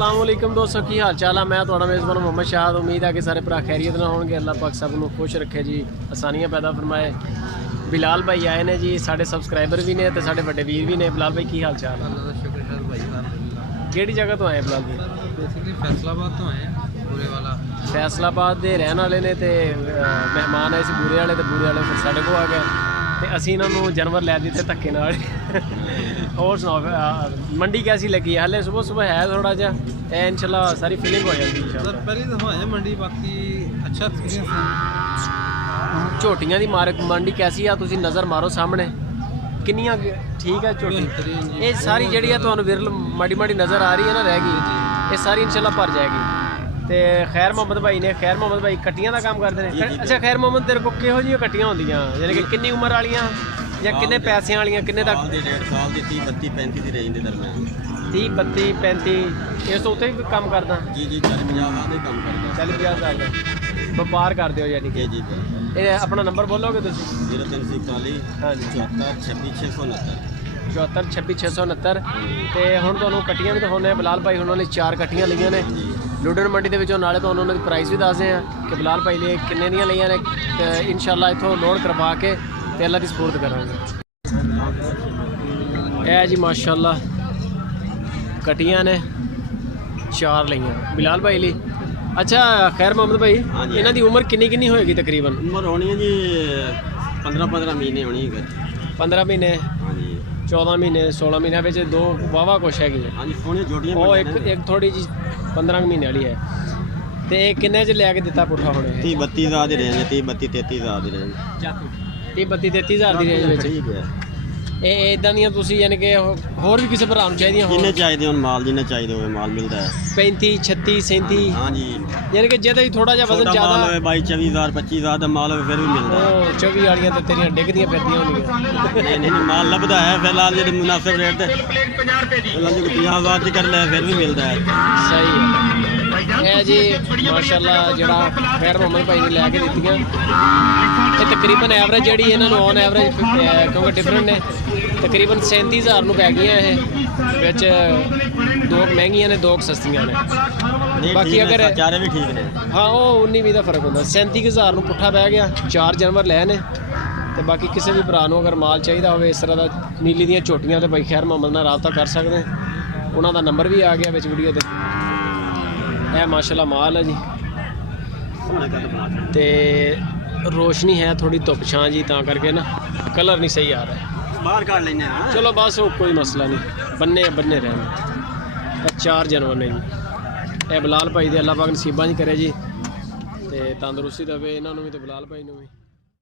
अस्सलाम वालेकुम दोस्तों, की हाल चाल है। मैं थोड़ा मेज़बान मोहम्मद शाह। उम्मीद है कि सारे भरा खैरियत ना होंगे। अल्लाह पाक सब नूं खुश रखे जी, आसानियां पैदा फरमाए। बिलाल भाई आए ने जी, साढ़े सबसक्राइबर भी ने ते साढ़े बड़े वीर भी ने। बिलाल भाई की हाल चाल है? केड़ी जगह तो आए बिलाल भाई? बेसिकली फैसलाबाद तो आए हैं, पूरे वाला फैसलाबाद के रहने वाले ने ते मेहमान आए सी बूरे वाले, ते बूरे वाले फिर साढ़े को आ गए ते असीं इन्हां नूं जानवर लै दित्ते धक्के नाल। और सुनाओ मंडी कैसी लगी है? हाले सुबह सुबह है थोड़ा जा इंशाल्लाह सारी फीलिंग हो जाएगी इंशाल्लाह। पहली दफ़ा है मंडी, बाकी अच्छा एक्सपीरियंस है। झोटियां दी मंडी कैसी है? तुसीं नज़र मारो सामने किन्नियां ठीक है झोटी? ये सारी जिहड़ी है तुहानूं विरल माड़ी माड़ी नज़र आ रही है ना, रहेगी ये सारी इंशाल्लाह भर जाएगी। तो खैर मोहम्मद भाई ने, खैर मोहम्मद भाई कट्टियां का काम करते हैं। अच्छा खैर मोहम्मद, तेरे को किहो जिहियां कट्टियां होंदियां, यानी कि किन्नी उम्र वालियां या किन्ने पैसे वालियां, किन्ने तक? 1.5 साल की 30 32 35 की रेंज के दरम्यान। 30 32 35 इस उत्ते भी काम करदा? जी जी 40 50 का काम करता। 40 50 साल का व्यापार करते हो यानी कि? जी जी ये अपना नंबर बोलोगे तुम? 0341 हाँ जी 74 26 669 74 26 669। तो हुण तुहानूं कट्टियां भी दिखाउने। बिलाल भाई उन्होंने 4 कट्टियां लियां ने लुडन मंडी दे विचों। नाले तुहानूं उन्हां दी प्राइस भी दसदे हैं कि बिलाल भाई ने किन्ने दियां लियां ने। ते इंशाल्लाह इत्थों लोड करवा के ते अल्लाह दी सपुर्द करांगे। ए जी माशाल्लाह कट्टियां ने 4 लियां बिलाल भाई ली। अच्छा खैर मोहम्मद भाई, इन्हां दी उम्र किन्नी किन्नी होएगी तकरीबन? उम्र होनी है जी 15 महीने होनी है। 15 महीने, हाँ जी 14 महीने, 16 महीने ਵਿੱਚ दो वाहवा कुछ हैगी है। हाँ जी सोनी जोड़ियां ਉਹ ਇੱਕ ਥੋੜੀ ਜੀ 15 ਮਹੀਨੇ ਵਾਲੀ ਹੈ। ਤੇ ਇਹ ਕਿੰਨੇ ਚ ਲੈ ਕੇ ਦਿੱਤਾ ਪੁੱਠਾ ਹੁਣ? 30 32 हज़ार की रेंज है, 30 32 33 हज़ार की रेंज। 30 32 33 ਹਜ਼ਾਰ ਦੀ ਰੇਂਜ ਵਿੱਚ। ठीक है। ਇਹ ਇਦਾਂ ਦੀਆਂ ਤੁਸੀਂ ਯਾਨੀ ਕਿ ਹੋਰ ਵੀ ਕਿਸੇ ਭਰਾ ਨੂੰ ਚਾਹੀਦੀਆਂ ਹੋਣ? जिन्हें चाहिए हो माल, जिन्हें चाहिए हो माल मिलता है। 35 36 37 हाँ जी ਯਾਨੀ ਕਿ ਜਿਹਦਾ ਹੀ ਥੋੜਾ ਜਿਹਾ ਵਜ਼ਨ छोटा ਜ਼ਿਆਦਾ माल हो 22 24 हज़ार 25 हज़ार का माल हो फिर भी मिलता है। ਉਹ 24 ਵਾਲੀਆਂ ਤੇ ਤੇਰੀਆਂ ਡਿੱਗਦੀਆਂ ਫਿਰਦੀਆਂ ਹੋਣਗੀਆਂ। नहीं नहीं माल लभदा है फिलहाल जो मुनासिब रेट ते फिलहाल जो 50 हज़ार च कर ले फिर भी मिलता है। ਸਹੀ ਹੈ। ਇਹ ਜੀ ਮਾਸ਼ਾਅੱਲਾ ਜਿਹੜਾ ਖੈਰ ਮੁਹੰਮਦ ਭਾਈ ਨੇ ਲੈ ਕੇ ਦਿੱਤੀਆਂ, ਇਹ ਤਕਰੀਬਨ ਐਵਰੇਜ ਜਿਹੜੀ ਇਹਨਾਂ ਨੂੰ ਔਨ ਐਵਰੇਜ ਕਿਉਂਕਿ ਡਿਫਰੈਂਟ ਨੇ, ਤਕਰੀਬਨ 37,000 ਨੂੰ ਪੈ ਗਈਆਂ। ਇਹ ਵਿੱਚ 2 ਮਹਿੰਗੀਆਂ ਨੇ, 2 ਸਸਤੀਆਂ ਨੇ। ਬਾਕੀ ਅਗਰ ਚਾਰੇ ਵੀ ਠੀਕ ਨੇ। ਹਾਂ ਉਹ 19-20 ਦਾ ਫਰਕ ਹੁੰਦਾ। 37,000 ਨੂੰ ਪੁੱਠਾ ਪੈ ਗਿਆ, 4 ਜਾਨਵਰ ਲੈ ਨੇ। ਤੇ ਬਾਕੀ ਕਿਸੇ ਵੀ ਭਰਾ ਨੂੰ ਅਗਰ ਮਾਲ ਚਾਹੀਦਾ ਹੋਵੇ ਇਸ ਤਰ੍ਹਾਂ ਦਾ ਨੀਲੀ ਦੀਆਂ ਝੋਟੀਆਂ, ਤੇ ਬਾਈ ਖੈਰ ਮੁਹੰਮਦ ਨਾਲ ਰਾਬਤਾ ਕਰ ਸਕਦੇ। ਉਹਨਾਂ ਦਾ ਨੰਬਰ ਵੀ ਆ ਗਿਆ ਵਿੱਚ ਵੀਡੀਓ ਤੇ। ਇਹ ਮਾਸ਼ਾਅੱਲਾ ਮਾਲ ਹੈ ਜੀ। ਤੇ रोशनी है थोड़ी धुप छां जी, ता करके ना कलर नहीं सही आ रहा है। बाहर काट लेंगे। चलो बस वो कोई मसला नहीं, बन्ने बन्ने रहने। 4 जानवर ने जी। ये बिलाल भाई दे अल्लाह पाक नसीबां जी करे जी, ते तंदुरुस्ती देवे इन्हां नूं भी ते बिलाल भाई नूं भी।